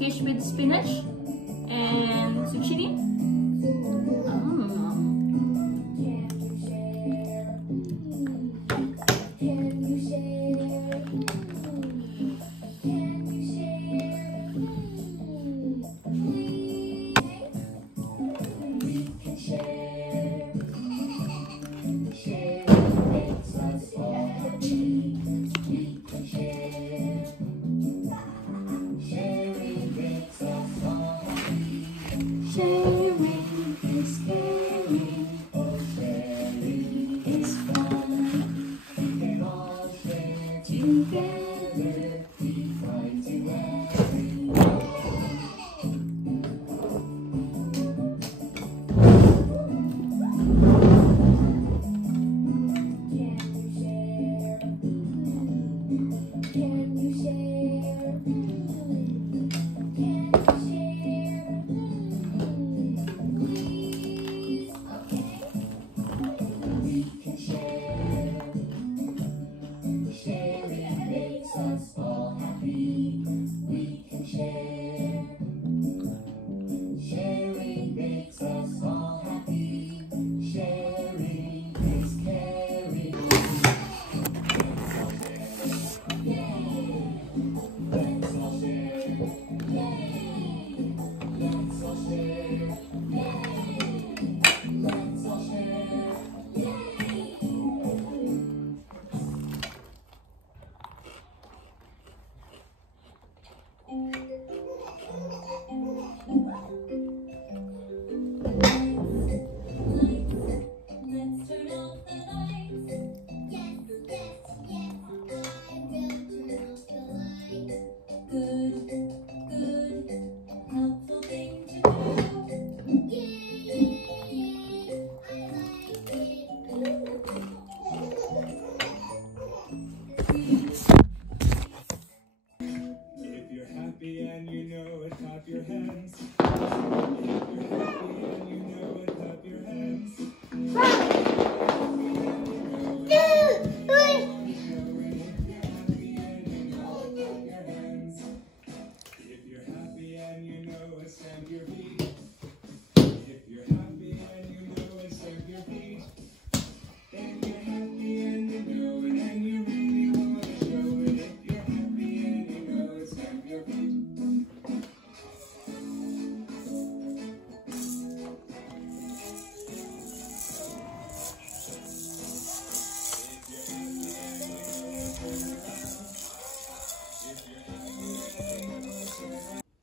quiche with spinach and zucchini.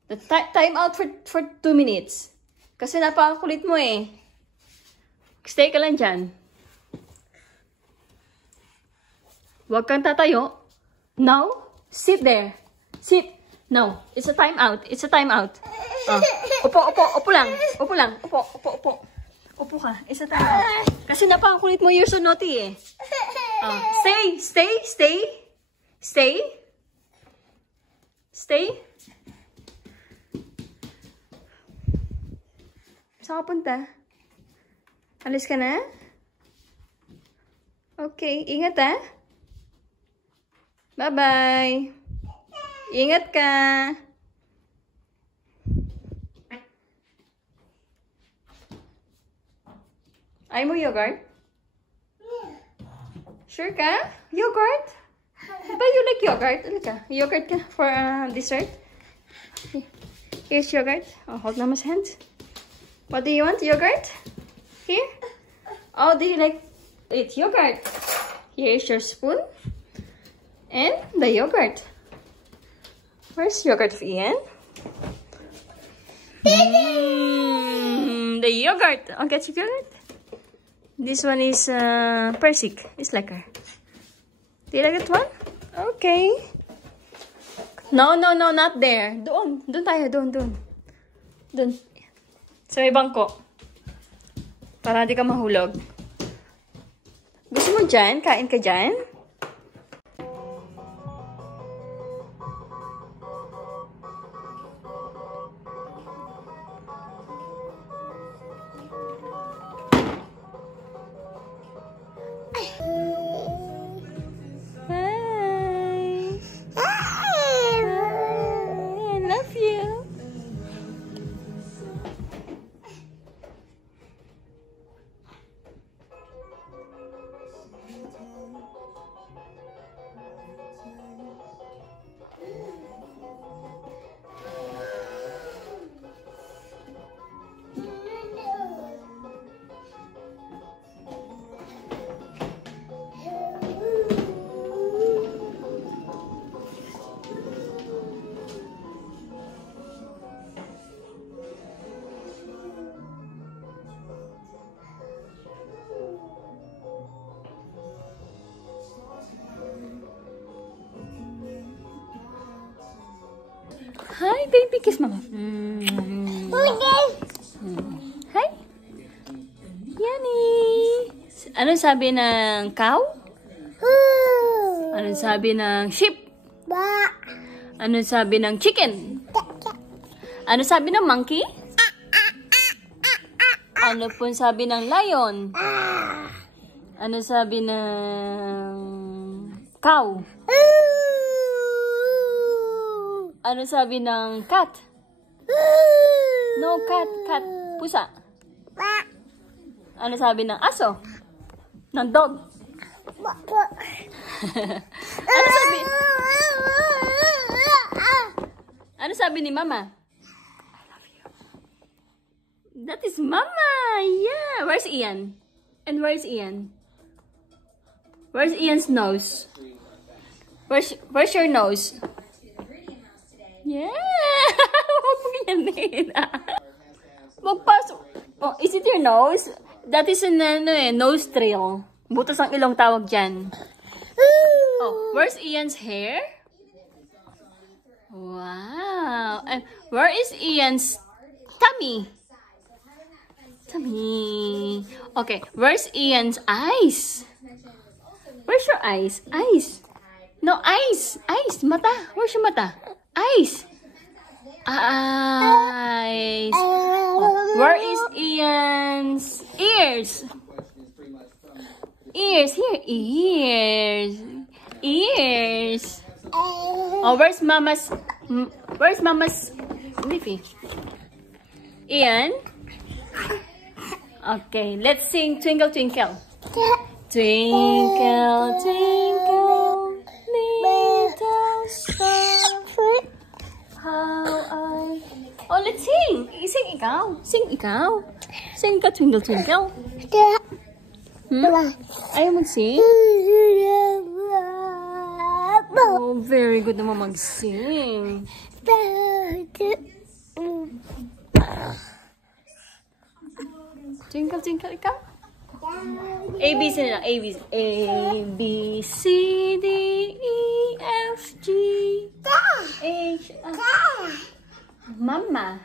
The time out for 2 minutes. Kasi napakakulit mo eh. Stay ka lang dyan. Huwag kang tatayo. Now, sit there. Sit. No, it's a time out. It's a time out. Upo lang. Upo lang. Upo. Upo ka. It's a time out. Kasi napakakulit mo. You're so naughty eh. Stay. Saan ka punta? Alis ka na? Okay, ingat ah. Bye-bye. Ingat ka. Ayaw mo yogurt? Sure ka? Yogurt? Diba you like yogurt? Ano ka? Yogurt ka for dessert? Here's yogurt. Oh, hold Mama's hand. What do you want? Yogurt? Here? Oh, do you like eat yogurt? Here's your spoon. And the yogurt. Where's yogurt for Ian? The yogurt. I'll get you yogurt. This one is Persik. It's lekker. Do you like that one? Okay. No, not there. Doon tayo. Doon. Sa may bangko. Para di ka mahulog. Gusto mo dyan? Kain ka dyan? Hi! I love you. baby. Kiss mama. Hi. Yanni. Anong sabi ng cow? Anong sabi ng sheep? Anong sabi ng chicken? Ano sabi ng monkey? Ano po sabi ng lion? Ano sabi ng cow? Ano sabi ng cat? No, cat. Pusa. Ano sabi ng aso? Ng dog? Ano sabi ni mama? I love you. That is mama. Yeah. Where's Ian? And where's Ian? Where's Ian's nose? Where's your nose? Yeah. Huwag mo ganyanin. Magpasok. Oh, is it your nose? That is an nose trail. Butas ang ilong tawag dyan. Oh, where's Ian's hair? Wow. And where is Ian's tummy? Tummy. Okay, where's Ian's eyes? Where's your eyes? Eyes. No, eyes. Eyes. Mata. Where's your mata? Eyes. Eyes. Oh, where is Ian's ears? Ears. Here. Ears. Ears. Oh, where's Mama's Liffy? Ian? Okay, let's sing Twinkle Twinkle. Twinkle, twinkle, little star, how I... Oh, let's sing! Sing ikaw. Sing ikaw. Sing ka Twinkle Twinkle. Ayaw mag-sing? Oh, very good naman mag-sing. Twinkle, twinkle, ikaw? ABC na lang. ABC. A, B, C, D, E, F, G, H, Mama.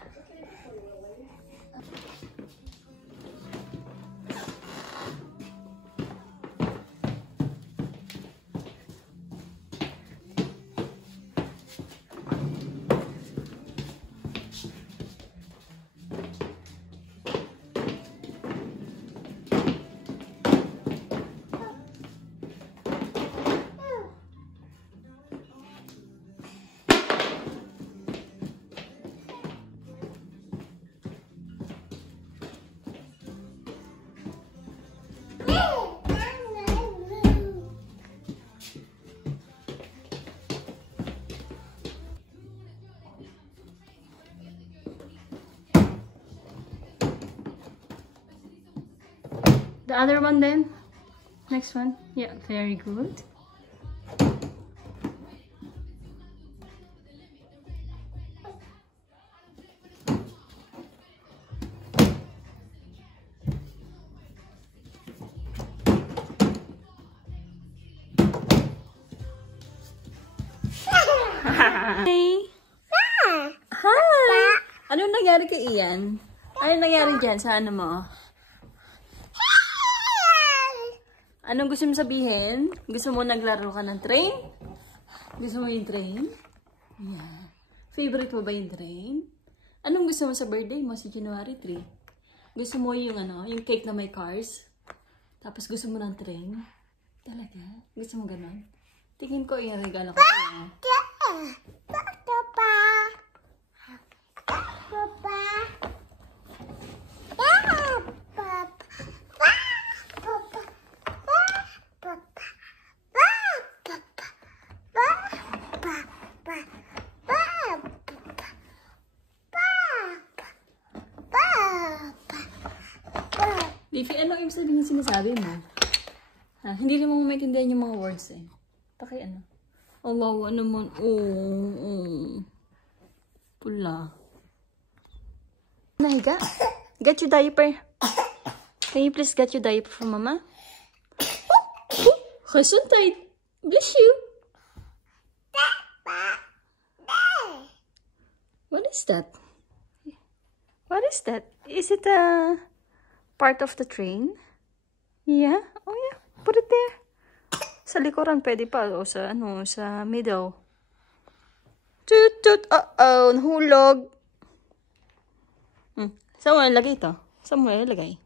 The other one then? Next one? Yeah, very good. Hi! Hi! Anong nangyari kay Ian? Anong nangyari dyan sa ano mo? Anong gusto mo sabihin? Gusto mo naglaro ka ng train? Gusto mo yung train? Yeah. Favorite mo ba yung train? Anong gusto mo sa birthday mo sa January 3? Gusto mo yung yung cake na may cars? Tapos gusto mo ng train? Talaga? Gusto mo ganon? Tingin ko yung regalo ko sa'yo. Liffy, ano ibig sabihin yung sinasabi mo? Ha? Hindi naman maintindihan yung mga words eh. Paki ano? Oh, wow, ano naman? Oh. Pula. Nahiga? Get your diaper. Can you please get your diaper for mama? Gesundheid. Bless you. What is that? What is that? Is it a part of the train? Yeah? Oh yeah. Put it there. Sa likuran pwede pa. O sa ano, sa middle. Toot toot. Uh-oh. Nahulog. Saan mo nalagay ito? Saan mo nalagay?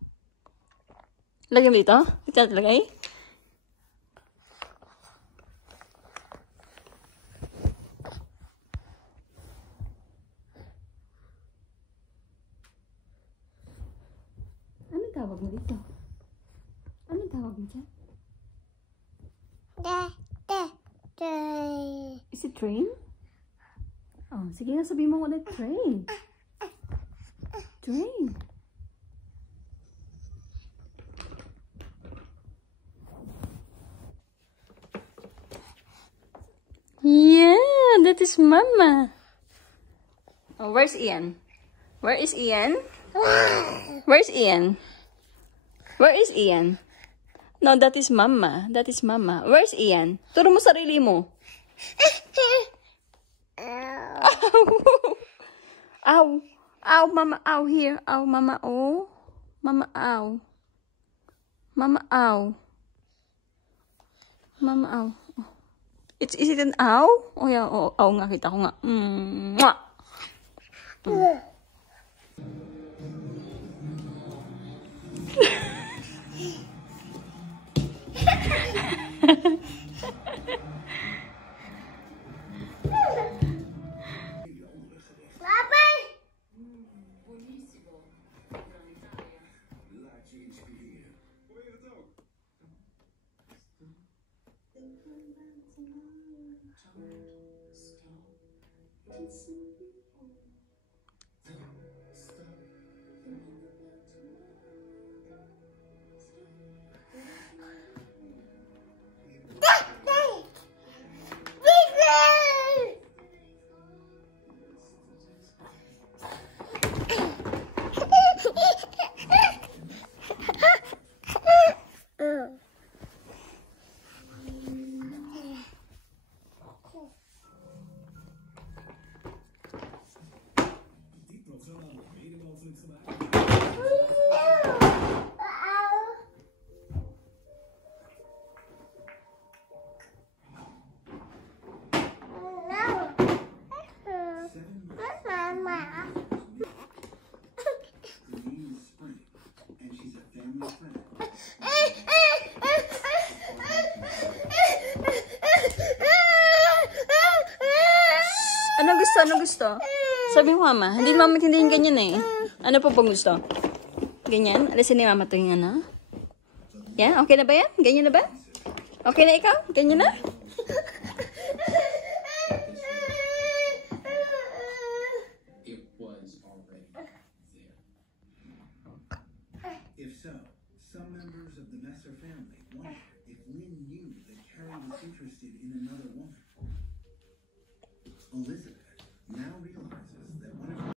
Lagyan mo dito? Ito nalagay? Anong tawag mo dito? Anong tawag mo dyan? Is it train? Oh, sige nga sabihin mo ulit. Train. Train. Yeah, that is Mama. Oh, where's Ian? Where is Ian? Where's Ian? Where is Ian? No, that is Mama. That is Mama. Where's Ian? Turo mo sarili mo. Ow. Ow, Mama, ow here. Ow, Mama, oh. Mama, ow. Mama, ow. Mama, ow. Is it an ow? Oh, yeah. Oh, ow nga. Kita ko nga. Mwah! Ano gusto? Sabi mo, Mama. Hindi Mama tindihin ganyan eh. Ano po pang gusto? Ganyan? Alisin ni Mama ito yung ano? Yan? Okay na ba yan? Ganyan na ba? Okay na ikaw? Ganyan na? It was already there. If so, some members of the Messer family wondered if Lynn knew that Carrie was interested in another woman. Elizabeth